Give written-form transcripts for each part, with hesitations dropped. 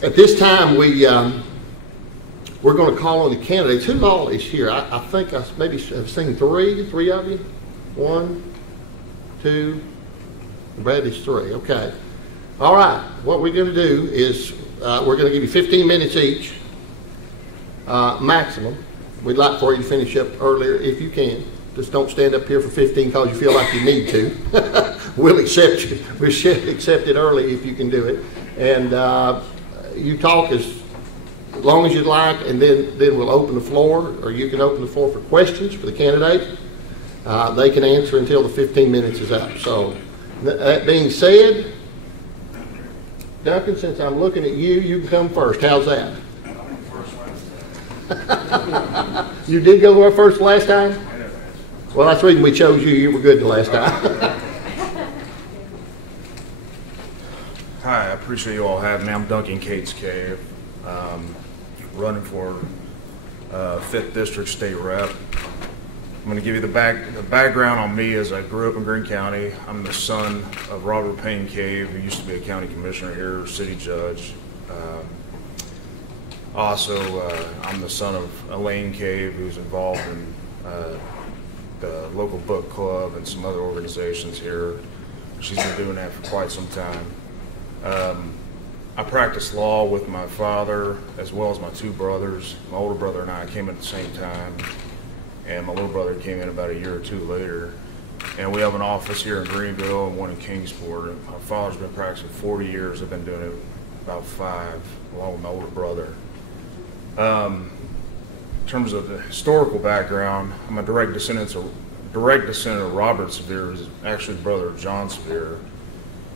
At this time, we're going to call on the candidates. Who all is here? I think I maybe have seen three of you. 1, 2, Bradley's 3. Okay. All right. What we're going to do is we're going to give you 15 minutes each, maximum. We'd like for you to finish up earlier if you can. Just don't stand up here for 15 because you feel like you need to. We'll accept you. We'll accept it early if you can do it. And you talk as long as you'd like, and then we'll open the floor, or you can open the floor for questions for the candidate. They can answer until the 15 minutes is up. So that being said, Duncan, since I'm looking at you, you can come first. How's that? You did go first last time? Well, that's the reason we chose you. You were good the last time. Hi, I appreciate you all having me. I'm Duncan Cates Cave, running for 5th District State Rep. I'm going to give you the background on me. As I grew up in Greene County, I'm the son of Robert Payne Cave, who used to be a county commissioner here, city judge. I'm the son of Elaine Cave, who's involved in the local book club and some other organizations here. She's been doing that for quite some time. I practiced law with my father as well as my 2 brothers. My older brother and I came in at the same time, and my little brother came in about a year or 2 later. And we have an office here in Greenville and one in Kingsport. My father's been practicing 40 years. I've been doing it about 5, along with my older brother. In terms of the historical background, I'm a direct descendant of Robert Sevier, who's actually the brother of John Sevier.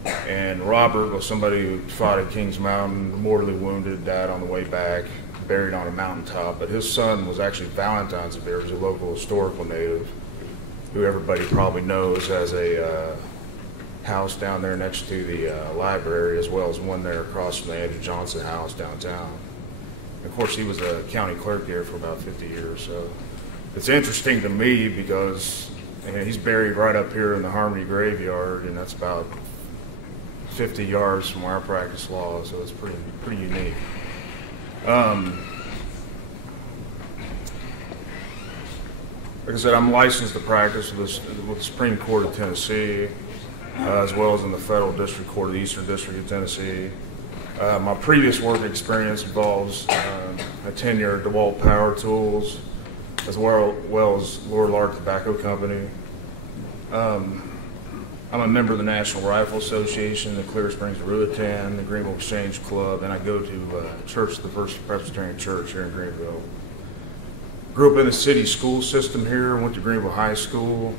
And Robert was somebody who fought at Kings Mountain, mortally wounded, died on the way back, buried on a mountaintop. But his son was actually Valentine Sevier, who's a local historical native, who everybody probably knows has a house down there next to the library, as well as one there across from the Andrew Johnson House downtown. Of course, he was a county clerk here for about 50 years. So it's interesting to me because he's buried right up here in the Harmony Graveyard, and that's about 50 yards from where I practice law, so it's pretty unique. Like I said, I'm licensed to practice with the Supreme Court of Tennessee, as well as in the Federal District Court of the Eastern District of Tennessee. My previous work experience involves a tenure at DeWalt Power Tools, as well as Lord Lark Tobacco Company. I'm a member of the National Rifle Association, the Clear Springs Ruatan, the Greenville Exchange Club, and I go to church, the First Presbyterian Church here in Greenville. Grew up in the city school system here, went to Greenville High School,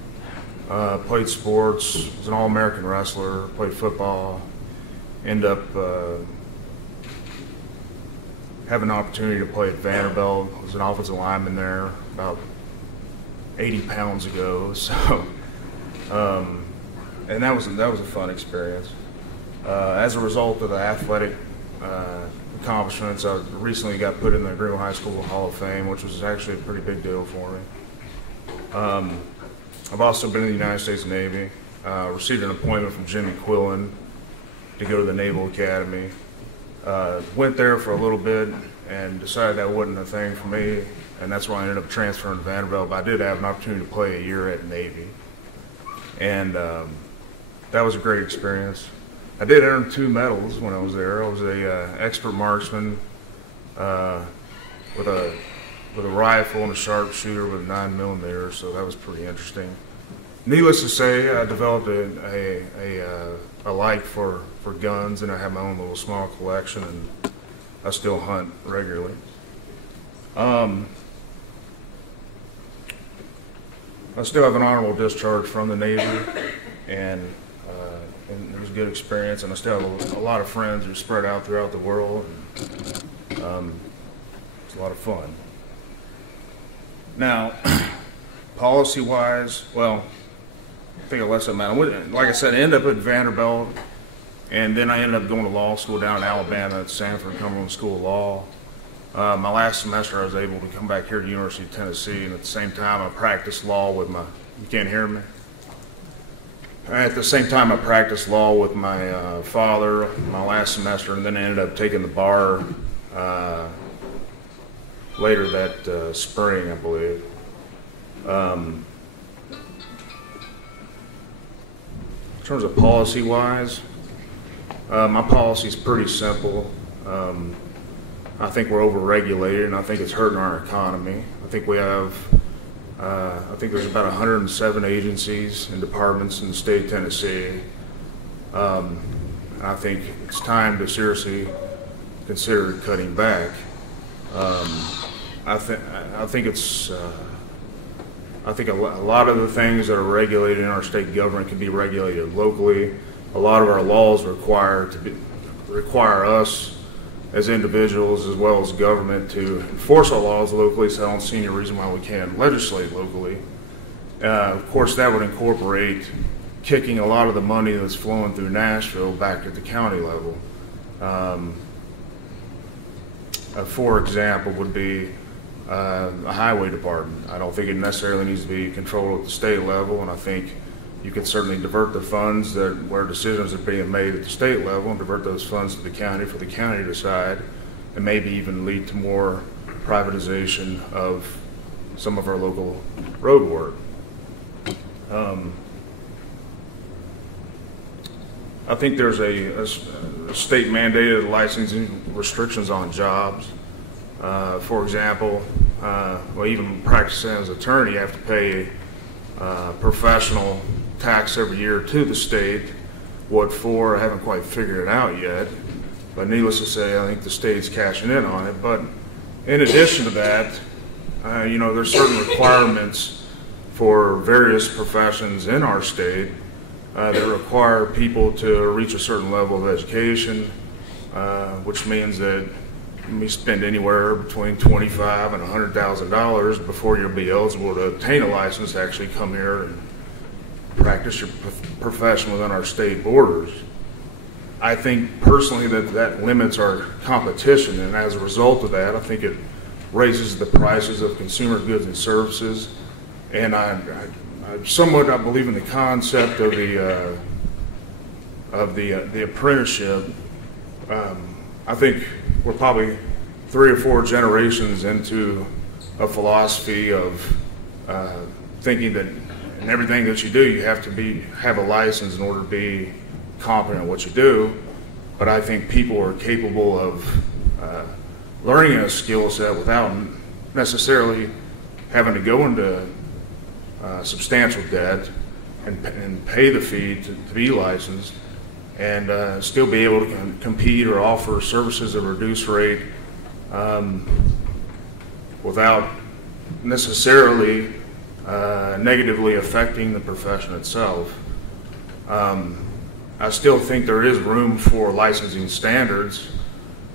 played sports, was an All-American wrestler, played football, ended up having an opportunity to play at Vanderbilt. I was an offensive lineman there about 80 pounds ago, so and that was a fun experience. As a result of the athletic accomplishments, I recently got put in the Greenville High School Hall of Fame, which was actually a pretty big deal for me. I've also been in the United States Navy, received an appointment from Jimmy Quillen to go to the Naval Academy. Went there for a little bit and decided that wasn't a thing for me, and that's why I ended up transferring to Vanderbilt. But I did have an opportunity to play a year at Navy, and that was a great experience. I did earn 2 medals when I was there. I was a expert marksman with a rifle and a sharpshooter with a 9mm, so that was pretty interesting. Needless to say, I developed a like for guns, and I have my own little small collection, and I still hunt regularly. I still have an honorable discharge from the Navy, and it was a good experience, and I still have a lot of friends who are spread out throughout the world, and it's a lot of fun. Now, policy-wise, well, I think I left something out. Like I said, I ended up at Vanderbilt, and then I ended up going to law school down in Alabama at Sanford Cumberland School of Law. My last semester, I was able to come back here to the University of Tennessee, and at the same time, I practiced law with my. You can't hear me? At the same time, I practiced law with my father my last semester, and then I ended up taking the bar later that spring, I believe. In terms of policy-wise, my policy is pretty simple. I think we're over-regulated, and I think it's hurting our economy. I think we have, I think there's about 107 agencies and departments in the state of Tennessee. I think it's time to seriously consider cutting back. I think a lot of the things that are regulated in our state government can be regulated locally. A lot of our laws require us as individuals as well as government to enforce our laws locally, so I don't see any reason why we can't legislate locally. Of course, that would incorporate kicking a lot of the money that's flowing through Nashville back at the county level. For example, would be a highway department. I don't think it necessarily needs to be controlled at the state level, and I think you can certainly divert the funds where decisions are being made at the state level and divert those funds to the county for the county to decide, and maybe even lead to more privatization of some of our local road work. I think there's a state mandated licensing restrictions on jobs. For example, well, even practicing as an attorney, you have to pay professional tax every year to the state. What for? I haven't quite figured it out yet. But needless to say, I think the state's cashing in on it. But in addition to that, there's certain requirements for various professions in our state that require people to reach a certain level of education, which means that you spend anywhere between $25,000 and $100,000 before you'll be eligible to obtain a license to actually come here and practice your profession within our state borders. I think personally that limits our competition, and as a result of that, I think it raises the prices of consumer goods and services. And I believe in the concept of the apprenticeship. I think we're probably 3 or 4 generations into a philosophy of thinking that in everything that you do, you have to have a license in order to be competent at what you do. But I think people are capable of learning a skill set without necessarily having to go into substantial debt and pay the fee to be licensed, and still be able to compete or offer services at a reduced rate without necessarily negatively affecting the profession itself. I still think there is room for licensing standards,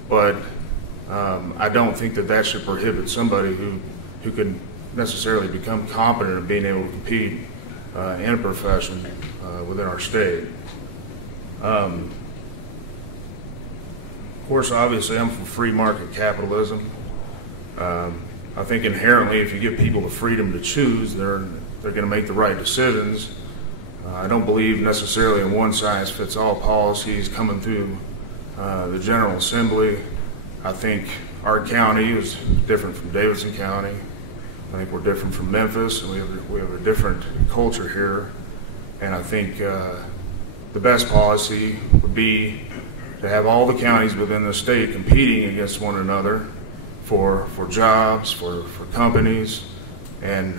but I don't think that should prohibit somebody who can necessarily become competent in being able to compete in a profession within our state. Of course, obviously, I'm for free market capitalism. I think inherently, if you give people the freedom to choose, they're going to make the right decisions. I don't believe necessarily in one-size-fits-all policies coming through the General Assembly. I think our county is different from Davidson County. I think we're different from Memphis, and we have a different culture here. And I think the best policy would be to have all the counties within the state competing against one another for jobs, for companies, and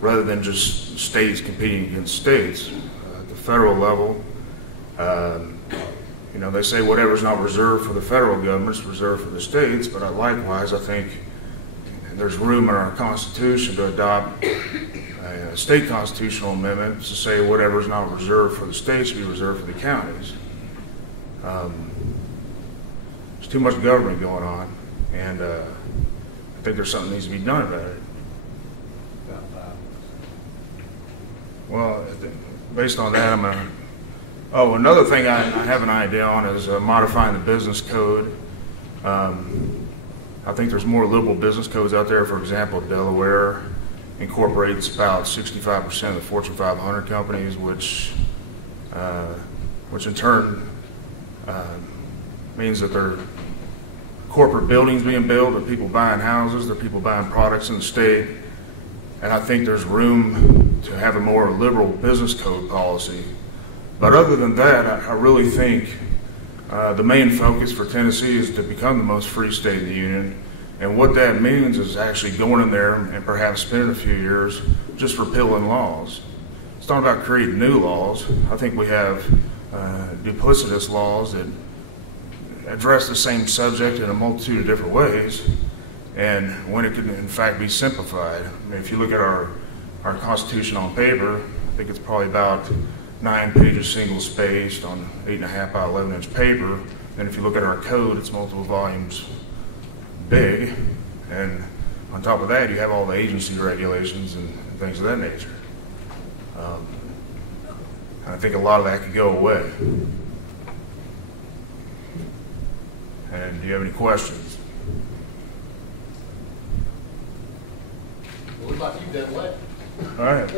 rather than just states competing against states. At the federal level, they say whatever's not reserved for the federal government is reserved for the states, but likewise, I think there's room in our Constitution to adopt a state constitutional amendment to say whatever's not reserved for the states should be reserved for the counties. There's too much government going on, and I think there's something that needs to be done about it. Well, based on that, another thing I have an idea on is modifying the business code. I think there's more liberal business codes out there, for example, Delaware incorporates about 65% of the Fortune 500 companies, which in turn means that there are corporate buildings being built, there are people buying houses, there are people buying products in the state, and I think there's room to have a more liberal business code policy. But other than that, I really think the main focus for Tennessee is to become the most free state in the union. And what that means is actually going in there and perhaps spending a few years just repealing laws. It's not about creating new laws. I think we have duplicitous laws that address the same subject in a multitude of different ways, and when it can in fact be simplified. I mean, if you look at our Constitution on paper, I think it's probably about 9 pages single-spaced on 8.5 by 11-inch paper. And if you look at our code, it's multiple volumes big. And on top of that, you have all the agency regulations and things of that nature. I think a lot of that could go away. And do you have any questions? Looks like you've done well. All right.